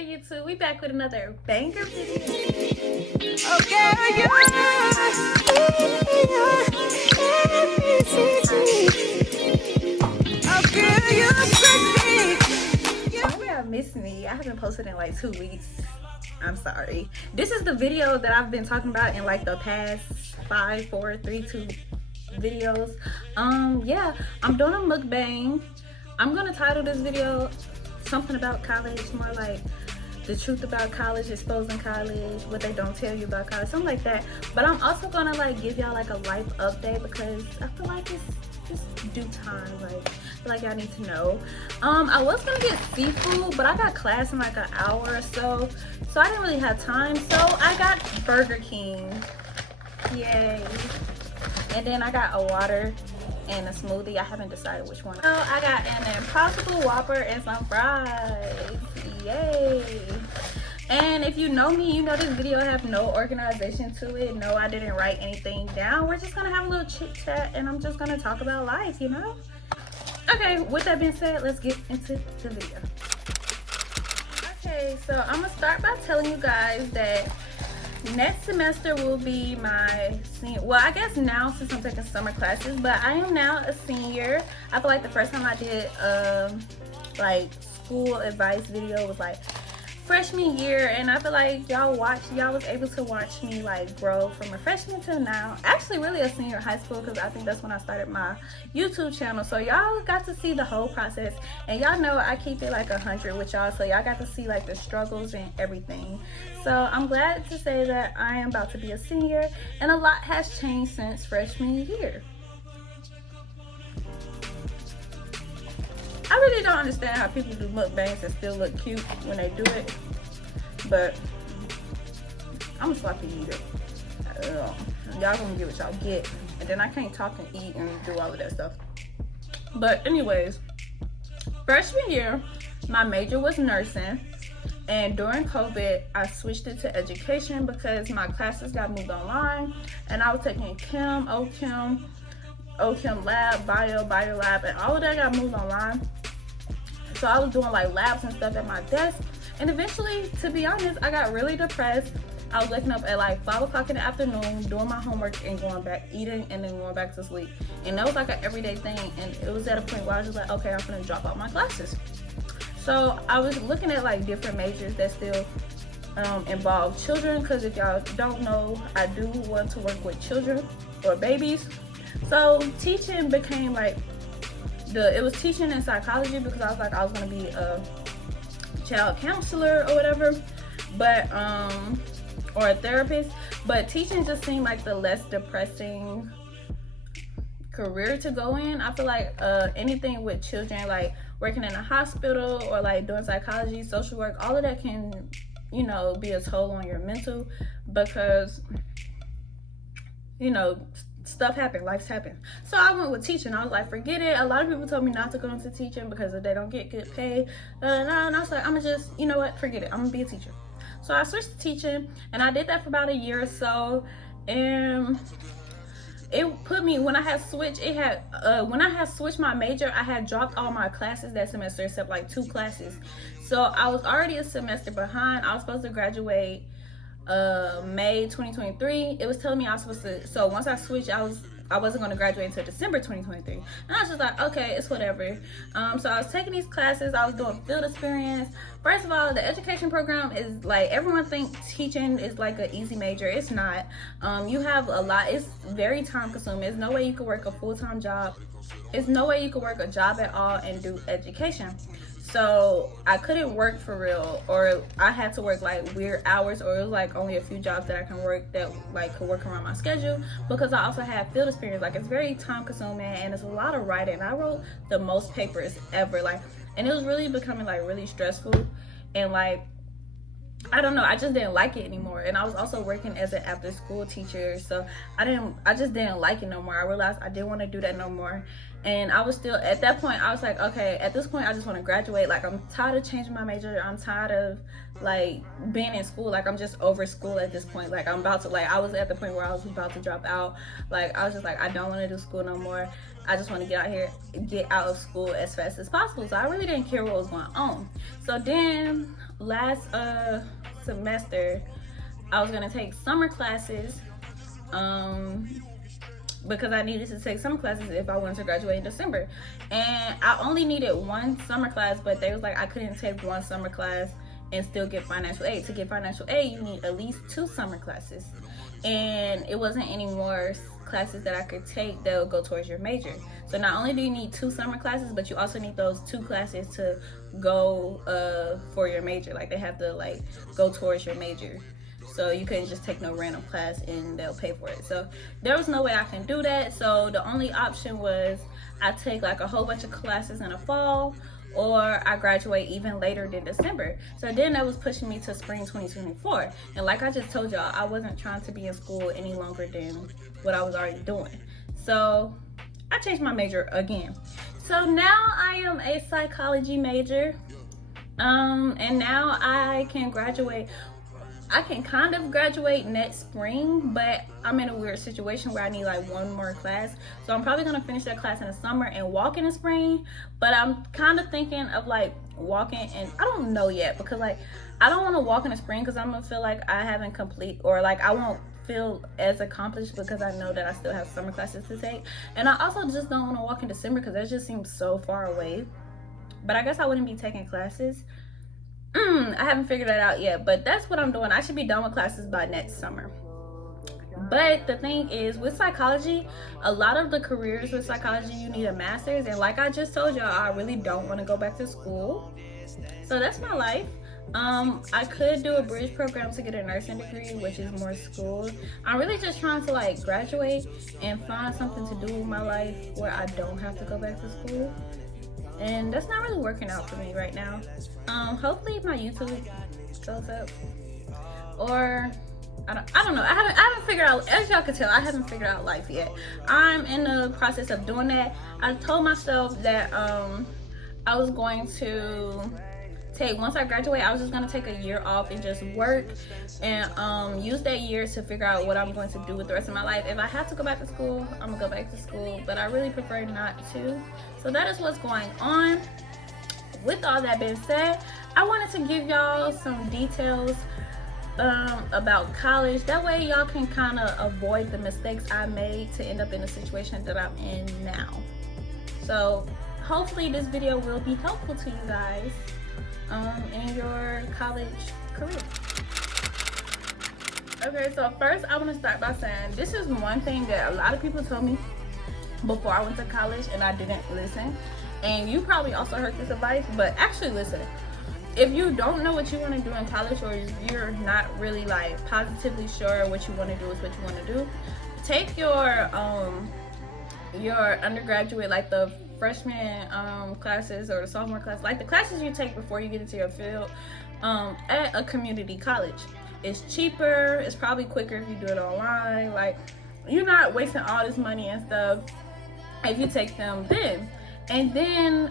good, YouTube? We back with another banger video. Okay, Y'all have missed me. I haven't posted in like 2 weeks. I'm sorry. This is the video that I've been talking about in like the past 5, 4, 3, 2 videos. Yeah, I'm doing a mukbang. I'm gonna title this video something about college, more like the truth about college, exposing college, what they don't tell you about college, something like that. But I'm also gonna like give y'all like a life update because I feel like it's just due time. Like I feel like y'all need to know. I was gonna get seafood, but I got class in like an hour or so I didn't really have time. So I got Burger King. Yay. And then I got a water and a smoothie. I haven't decided which one. So I got an Impossible Whopper and some fries. Yay. And if you know me, you know this video have no organization to it. No, I didn't write anything down. We're just gonna have a little chit chat and I'm just gonna talk about life, you know? Okay, with that being said, let's get into the video. Okay, so I'm gonna start by telling you guys that next semester will be my senior. Well, I guess now since I'm taking summer classes, but I am now a senior. I feel like the first time I did like school advice video was like freshman year, and I feel like y'all was able to watch me like grow from a freshman to now. Actually, really a senior in high school because I think that's when I started my YouTube channel. So y'all got to see the whole process, and y'all know I keep it like 100 with y'all, so y'all got to see like the struggles and everything. So I'm glad to say that I am about to be a senior, and a lot has changed since freshman year. I really don't understand how people do mukbangs and still look cute when they do it, but I'm a sloppy eater. Y'all gonna get what y'all get, and then I can't talk and eat and do all of that stuff. But anyways, freshman year, my major was nursing, and during COVID, I switched it to education because my classes got moved online, and I was taking chem, OChem lab, bio lab, and all of that got moved online. So I was doing like labs and stuff at my desk, and eventually, to be honest, I got really depressed. I was waking up at like 5 o'clock in the afternoon, doing my homework and going back, eating, and then going back to sleep. And that was like an everyday thing, and it was at a point where I was just like, okay, I'm gonna drop out my classes. So I was looking at like different majors that still involve children, because if y'all don't know, I do want to work with children or babies. So teaching became like it was teaching and psychology, because I was like I was gonna be a child counselor or whatever, but or a therapist. But teaching just seemed like the less depressing career to go in. I feel like anything with children, like working in a hospital or like doing psychology, social work, all of that can, you know, be a toll on your mental, because, you know, stuff happen, life's happen. So I went with teaching. I was like, forget it. A lot of people told me not to go into teaching because they don't get good pay. And I was like, I'm gonna just, you know what, forget it. I'm gonna be a teacher. So I switched to teaching, and I did that for about a year or so. And it put me, when I had switched my major, I had dropped all my classes that semester except like 2 classes. So I was already a semester behind. I was supposed to graduate May 2023. It was telling me I was supposed to, so once I switched, I wasn't going to graduate until December 2023. And I was just like, okay, it's whatever. So I was taking these classes. I was doing field experience. First of all, the education program is like, everyone thinks teaching is like an easy major. It's not. You have a lot. It's very time consuming. There's no way you could work a full-time job. There's no way you could work a job at all and do education. So I couldn't work for real, or I had to work like weird hours, or it was like only a few jobs that I can work that like could work around my schedule, because I also had field experience. Like, it's very time consuming and it's a lot of writing. I wrote the most papers ever, like, and it was really becoming like really stressful, and like, I don't know, I just didn't like it anymore. And I was also working as an after school teacher, so I just didn't like it no more. I realized I didn't want to do that no more. And I was still, at that point, I was like, okay, at this point, I just want to graduate. Like, I'm tired of changing my major. I'm tired of, like, being in school. Like, I'm just over school at this point. Like, I'm about to, like, I was at the point where I was about to drop out. Like, I was just like, I don't want to do school no more. I just want to get out of school as fast as possible. So I really didn't care what was going on. So then last semester I was gonna take summer classes because I needed to take summer classes if I wanted to graduate in December. And I only needed one summer class, but they was like I couldn't take one summer class and still get financial aid. To get financial aid, you need at least 2 summer classes. And it wasn't any more classes that I could take that would go towards your major. So not only do you need 2 summer classes, but you also need those 2 classes to go for your major. Like they have to like go towards your major. So you couldn't just take no random class and they'll pay for it. So there was no way I can do that. So the only option was I take like a whole bunch of classes in the fall, or I graduate even later than December. So then that was pushing me to spring 2024. And like I just told y'all, I wasn't trying to be in school any longer than what I was already doing. So I changed my major again. So now I am a psychology major. And now I can graduate. I can kind of graduate next spring, but I'm in a weird situation where I need like 1 more class. So I'm probably gonna finish that class in the summer and walk in the spring. But I'm kind of thinking of like walking, and I don't know yet, because like I don't want to walk in the spring because I'm gonna feel like I haven't complete, or like I won't feel as accomplished because I know that I still have summer classes to take. And I also just don't want to walk in December because that just seems so far away. But I guess I wouldn't be taking classes. I haven't figured that out yet, but that's what I'm doing. I should be done with classes by next summer. But the thing is, with psychology, a lot of the careers with psychology, you need a master's. And like I just told y'all, I really don't want to go back to school. So that's my life. I could do a bridge program to get a nursing degree, which is more school. I'm really just trying to like graduate and find something to do with my life where I don't have to go back to school. And that's not really working out for me right now. Hopefully my YouTube goes up, or I don't know. I haven't figured out, as y'all can tell, I haven't figured out life yet. I'm in the process of doing that. I told myself that I was going to once I graduate, I was just gonna take a year off and just work and use that year to figure out what I'm going to do with the rest of my life. If I have to go back to school, I'm gonna go back to school, but I really prefer not to. So that is what's going on. With all that being said, I wanted to give y'all some details about college. That way y'all can kind of avoid the mistakes I made to end up in the situation that I'm in now. So hopefully this video will be helpful to you guys in your college career. Okay, so first I want to start by saying this is one thing that a lot of people told me before I went to college and I didn't listen. And you probably also heard this advice, but actually listen. If you don't know what you want to do in college, or you're not really like positively sure what you want to do is what you want to do, take your undergraduate, like the freshman classes or the sophomore class, like the classes you take before you get into your field, at a community college. It's cheaper, it's probably quicker if you do it online. Like, you're not wasting all this money and stuff if you take them then. And then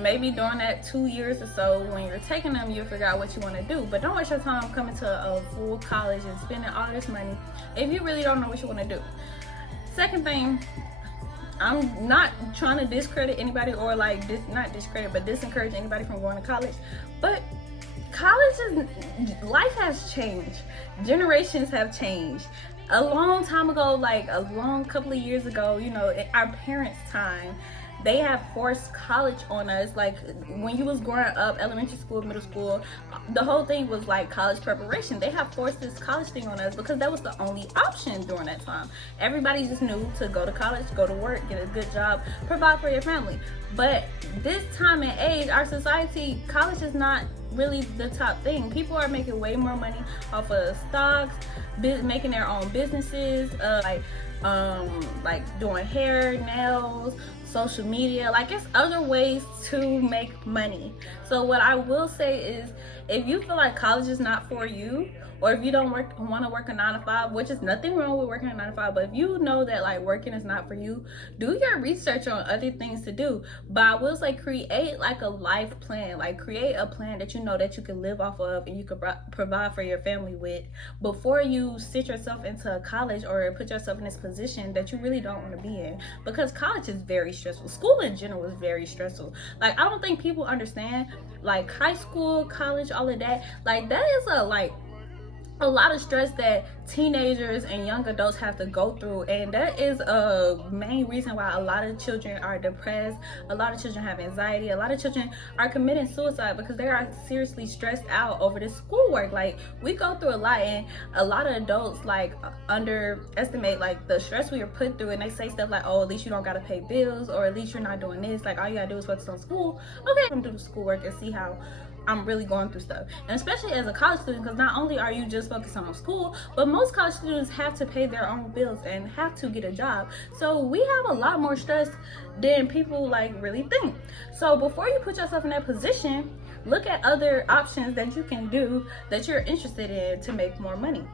maybe during that 2 years or so when you're taking them, you'll figure out what you want to do. But don't waste your time coming to a full college and spending all this money if you really don't know what you want to do. Second thing, I'm not trying to discredit anybody, or like not discredit, but disencourage anybody from going to college. But life has changed. Generations have changed. A long time ago, like a long couple of years ago, you know, in our parents' time, they have forced college on us. Like when you was growing up, elementary school, middle school, the whole thing was like college preparation. They have forced this college thing on us because that was the only option during that time. Everybody just knew to go to college, go to work, get a good job, provide for your family. But this time and age, our society, college is not really the top thing. People are making way more money off of stocks, making their own businesses, like doing hair, nails, social media. Like, it's other ways to make money. So what I will say is, if you feel like college is not for you, or if you don't want to work a 9 to 5, which is nothing wrong with working a 9 to 5, but if you know that like working is not for you, do your research on other things to do. But I will say, create like a life plan. Like, create a plan that you know that you can live off of and you can provide for your family with, before you sit yourself into a college or put yourself in this position that you really don't want to be in. Because college is very stressful. stressful. School in general is very stressful. Like, I don't think people understand, like, high school, college, all of that. Like, that is a lot of stress that teenagers and young adults have to go through, and that is a main reason why a lot of children are depressed, a lot of children have anxiety, a lot of children are committing suicide because they are seriously stressed out over this schoolwork. Like, we go through a lot, and a lot of adults like underestimate like the stress we are put through, and they say stuff like, oh, at least you don't gotta pay bills, or at least you're not doing this, like all you gotta do is focus on school. Okay, I'm doing schoolwork and see how I'm really going through stuff. And especially as a college student, because not only are you just focused on school, but most college students have to pay their own bills and have to get a job. So we have a lot more stress than people like really think. So before you put yourself in that position, look at other options that you can do that you're interested in to make more money.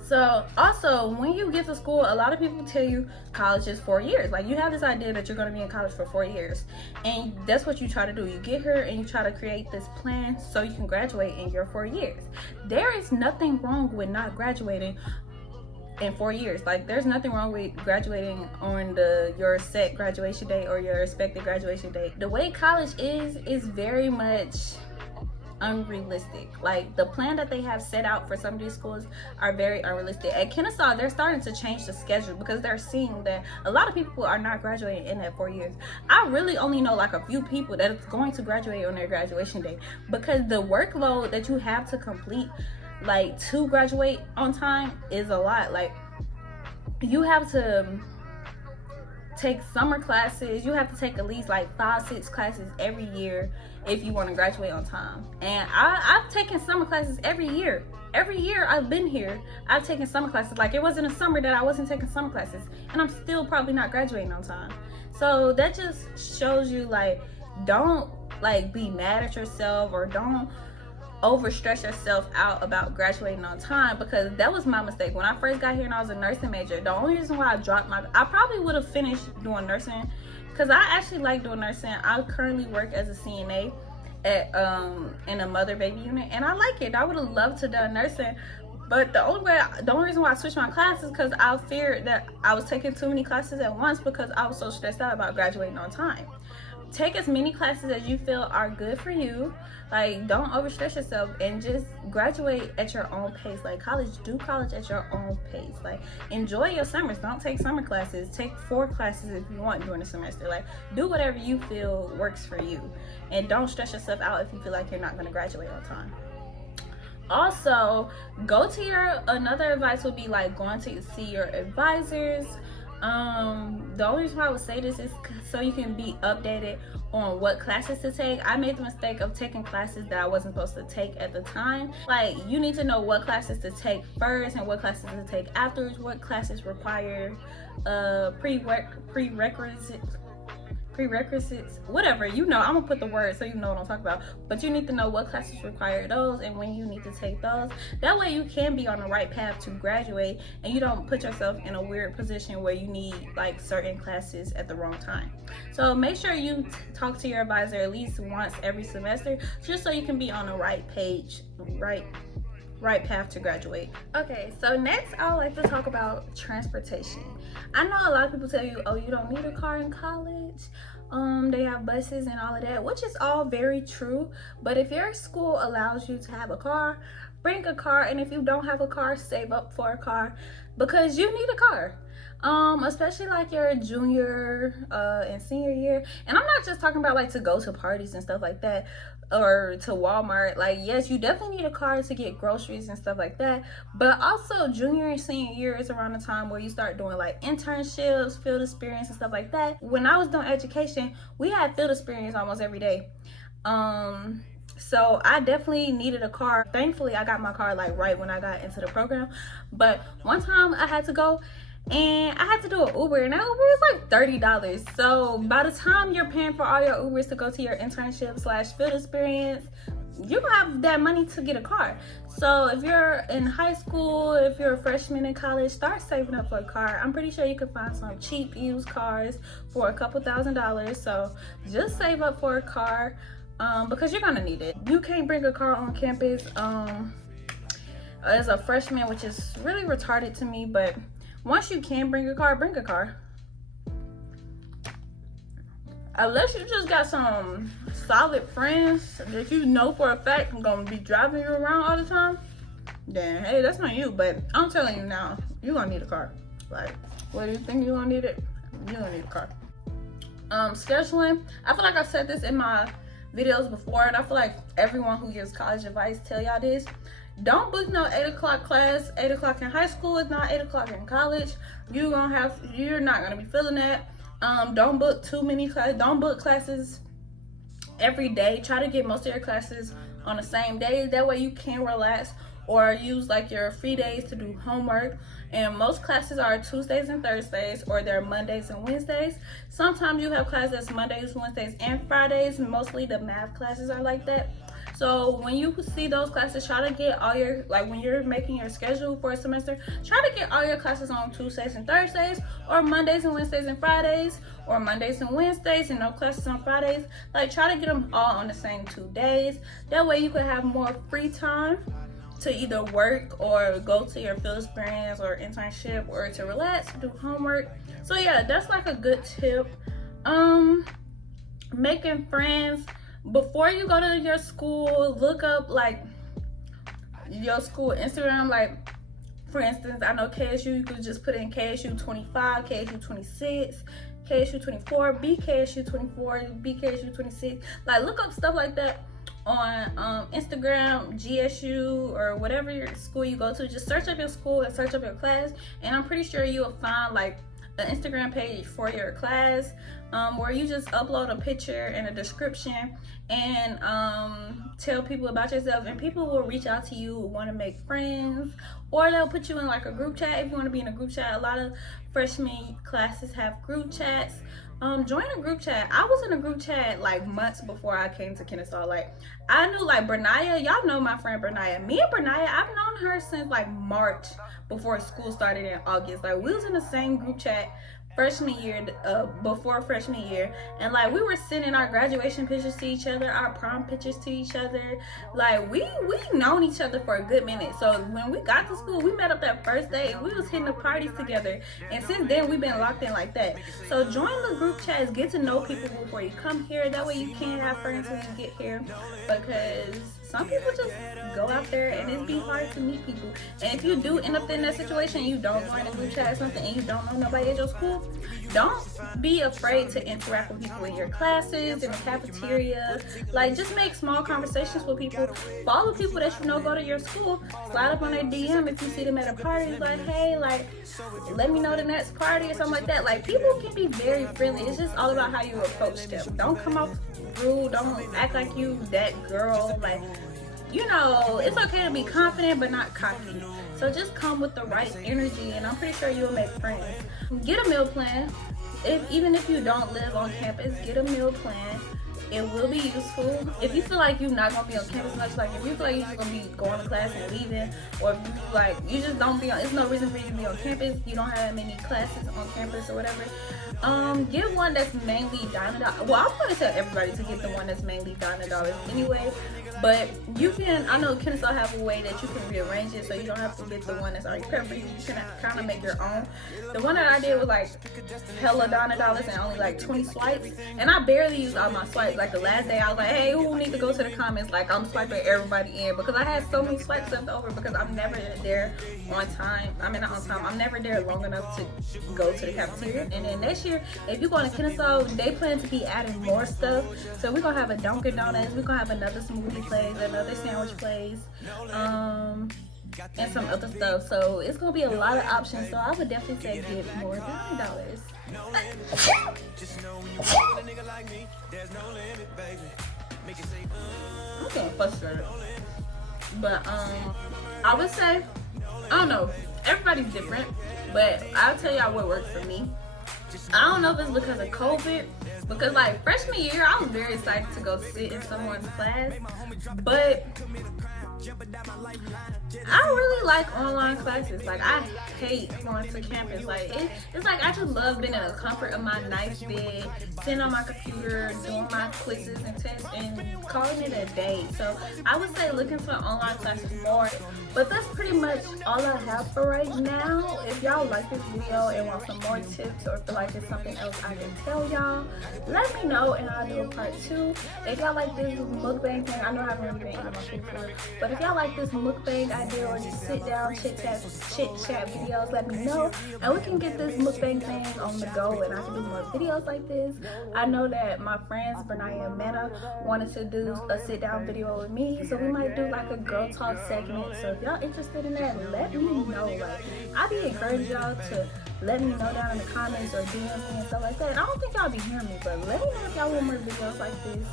So also, when you get to school, a lot of people tell you college is 4 years. Like, you have this idea that you're going to be in college for 4 years, and that's what you try to do. You get here and you try to create this plan so you can graduate in your 4 years. There is nothing wrong with not graduating in 4 years. Like, there's nothing wrong with graduating on your set graduation date or your expected graduation date. The way college is very much unrealistic. Like, the plan that they have set out for some of these schools are very unrealistic. At Kennesaw, they're starting to change the schedule because they're seeing that a lot of people are not graduating in that 4 years. I really only know like a few people that is going to graduate on their graduation day, because the workload that you have to complete, like, to graduate on time is a lot. Like, you have to take summer classes, you have to take at least like 5-6 classes every year if you want to graduate on time. And I've taken summer classes every year I've been here. I've taken summer classes. Like, it wasn't a summer that I wasn't taking summer classes, and I'm still probably not graduating on time. So that just shows you, like, don't like be mad at yourself, or don't overstress yourself out about graduating on time, because that was my mistake. When I first got here and I was a nursing major, the only reason why I probably would have finished doing nursing, because I actually like doing nursing. I currently work as a CNA at in a mother baby unit, and I like it. I would have loved to do nursing, but the only reason why I switched my class is because I feared that I was taking too many classes at once, because I was so stressed out about graduating on time. Take as many classes as you feel are good for you. Like, don't overstress yourself, and just graduate at your own pace. Like, do college at your own pace. Like, enjoy your summers. Don't take summer classes. Take 4 classes if you want during the semester. Like, do whatever you feel works for you, and don't stress yourself out if you feel like you're not going to graduate on time. Also, another advice would be like going to see your advisors. The only reason why I would say this is so you can be updated on what classes to take. I made the mistake of taking classes that I wasn't supposed to take at the time. Like, you need to know what classes to take first and what classes to take afterwards, what classes require prerequisites, whatever, you know. I'm gonna put the word so you know what I'm talking about, but you need to know what classes require those and when you need to take those. That way you can be on the right path to graduate, and you don't put yourself in a weird position where you need like certain classes at the wrong time. So make sure you talk to your advisor at least once every semester, just so you can be on the right page, right path to graduate. Okay, so next I would like to talk about transportation. I know a lot of people tell you, oh, you don't need a car in college. They have buses and all of that, which is all very true. But if your school allows you to have a car, bring a car. And if you don't have a car, save up for a car, because you need a car. Especially like your junior and senior year. And I'm not just talking about like to go to parties and stuff like that, or to Walmart. Like, yes, you definitely need a car to get groceries and stuff like that, but also junior and senior year is around the time where you start doing like internships, field experience and stuff like that. When I was doing education, we had field experience almost every day. So I definitely needed a car. Thankfully, I got my car like right when I got into the program. But one time I had to go and I had to do an Uber, and that Uber was like $30. So by the time you're paying for all your Ubers to go to your internship / field experience, you don't have that money to get a car. So if you're in high school, if you're a freshman in college, start saving up for a car. I'm pretty sure you can find some cheap used cars for a couple $1,000s. So just save up for a car, because you're gonna need it. You can't bring a car on campus as a freshman, which is really retarded to me, but once you can bring a car, bring a car. Unless you just got some solid friends that you know for a fact are gonna be driving you around all the time, then hey, that's not you. But I'm telling you now, you're gonna need a car. Like, whether you think you're gonna need it, you're gonna need a car. Scheduling, I feel like I've said this in my videos before, and I feel like everyone who gives college advice tell y'all this. Don't book no 8 o'clock class. 8 o'clock in high school is not 8 o'clock in college. You're not gonna be feeling that. Don't book too many classes. Don't book classes every day. Try to get most of your classes on the same day. That way you can relax or use like your free days to do homework. And most classes are Tuesdays and Thursdays, or they're Mondays and Wednesdays. Sometimes you have classes Mondays, Wednesdays, and Fridays. Mostly the math classes are like that. So when you see those classes, try to get all your, like when you're making your schedule for a semester, try to get all your classes on Tuesdays and Thursdays, or Mondays and Wednesdays and Fridays, or Mondays and Wednesdays and no classes on Fridays. Like, try to get them all on the same 2 days. That way you could have more free time to either work or go to your field experience or internship, or to relax, do homework. So yeah, that's like a good tip. Making friends. Before you go to your school, look up like your school Instagram. Like, for instance, I know KSU, you could just put in KSU 25, KSU 26, KSU 24, BKSU 24, BKSU 26. Like, look up stuff like that on Instagram, GSU, or whatever your school you go to. Just search up your school and search up your class, and I'm pretty sure you'll find like an Instagram page for your class, where you just upload a picture and a description and tell people about yourself, and people will reach out to you, want to make friends, or they'll put you in like a group chat if you want to be in a group chat. A lot of freshman classes have group chats. Join a group chat. I was in a group chat like months before I came to Kennesaw. Like, I knew like Bernaya, y'all know my friend Bernaya. Me and Bernaya, I've known her since like March, before school started in August. Like, we was in the same group chat freshman year, before freshman year, and like we were sending our graduation pictures to each other, our prom pictures to each other. Like, we known each other for a good minute. So when we got to school, we met up that first day and we was hitting the parties together, and since then we've been locked in like that. So join the group chats, get to know people before you come here. That way you can have friends when you get here, because some people just go out there and it's be hard to meet people. And if you do end up in that situation, you don't join a group chat or something, and you don't know nobody at your school, don't be afraid to interact with people in your classes, in the cafeteria. Like, just make small conversations with people. Follow people that you know go to your school. Slide up on their DM if you see them at a party. Like, hey, like, let me know the next party or something like that. Like, people can be very friendly. It's just all about how you approach them. Don't come off rude. Don't act like you that girl. Like, you know, it's okay to be confident but not cocky. So just come with the right energy, and I'm pretty sure you'll make friends. Get a meal plan. Even if you don't live on campus, get a meal plan. It will be useful. If you feel like you're not gonna be on campus much, like if you feel like you're just gonna be going to class and leaving, or if you like you just don't be on, there's no reason for you to be on campus, you don't have that many classes on campus or whatever, get one that's mainly $9. Well, I'm gonna tell everybody to get the one that's mainly $9 anyway, but you can, I know Kennesaw have a way that you can rearrange it so you don't have to get the one that's already prepped for you. You can kind of make your own. The one that I did was like hella $9 and only like 20 swipes, and I barely used all my swipes. Like, the last day I was like, hey, who need to go to the comments? Like, I'm swiping everybody in, because I had so many swipes left over, because I'm never there on time. I mean, not on time, I'm never there long enough to go to the cafeteria. And then next year, if you go to Kennesaw, they plan to be adding more stuff. So we're gonna have a Dunkin' Donuts, we're gonna have another smoothie place, another sandwich place, and some other stuff. So it's gonna be a lot of options. So I would definitely say get more than $9. I'm getting frustrated, but I would say, I don't know, everybody's different, but I'll tell y'all what works for me. I don't know if it's because of COVID, because like freshman year I was very excited to go sit in someone's class, but I really like online classes. Like, I hate going to campus. Like, it's like I just love being in the comfort of my nice bed, sitting on my computer, doing my quizzes and tests, and calling it a day. So I would say looking for online classes more. But that's pretty much all I have for right now. If y'all like this video and want some more tips, or feel like there's something else I can tell y'all, let me know and I'll do a part 2. If y'all like this mukbang thing, I know I haven't really been eating my food for real, but if y'all like this mukbang idea, or just sit down, chit chat videos, let me know, and we can get this mukbang thing on the go, and I can do more videos like this. I know that my friends Bernaya and Meta wanted to do a sit down video with me, so we might do like a girl talk segment. So if y'all interested in that, let me know. Like, I be encouraging y'all to let me know down in the comments or DM me and stuff like that. And I don't think y'all be hearing me, but let me know if y'all want more videos like this.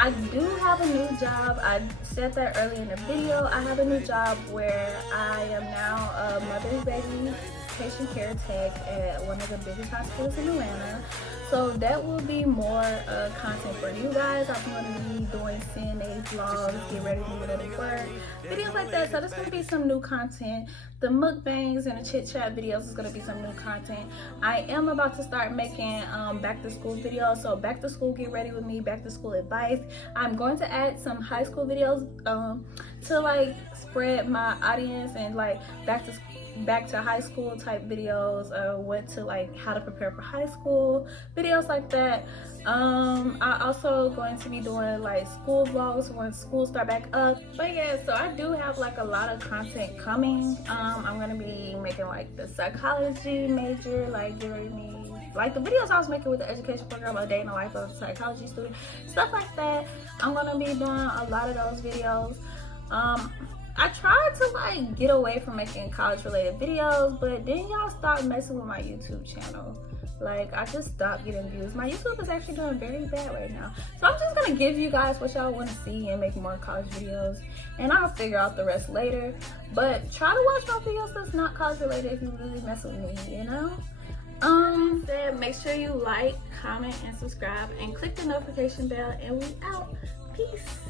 I do have a new job. I said that earlier in the video. I have a new job where I am now a mother's baby patient care tech at one of the biggest hospitals in Atlanta. So that will be more content for you guys. I'm going to be doing CNA vlogs, get ready to get to work, videos like that. So there's going to be some new content. The mukbangs and the chit chat videos is going to be some new content. I am about to start making back to school videos. So back to school, get ready with me, back to school advice. I'm going to add some high school videos to like spread my audience, and like back to high school type videos, what to like, how to prepare for high school, videos like that. I also going to be doing like school vlogs when school start back up. But yeah, so I do have like a lot of content coming. I'm gonna be making like the psychology major, like giving me like the videos I was making with the education program, a day in the life of a psychology student, stuff like that. I'm gonna be doing a lot of those videos. I tried to like get away from making college related videos, but then y'all stopped messing with my YouTube channel. Like, I just stopped getting views. My YouTube is actually doing very bad right now. So I'm just gonna give you guys what y'all want to see and make more college videos, and I'll figure out the rest later. But try to watch my videos that's not college related if you really mess with me, you know? Make sure you like, comment, and subscribe, and click the notification bell, and we out. Peace.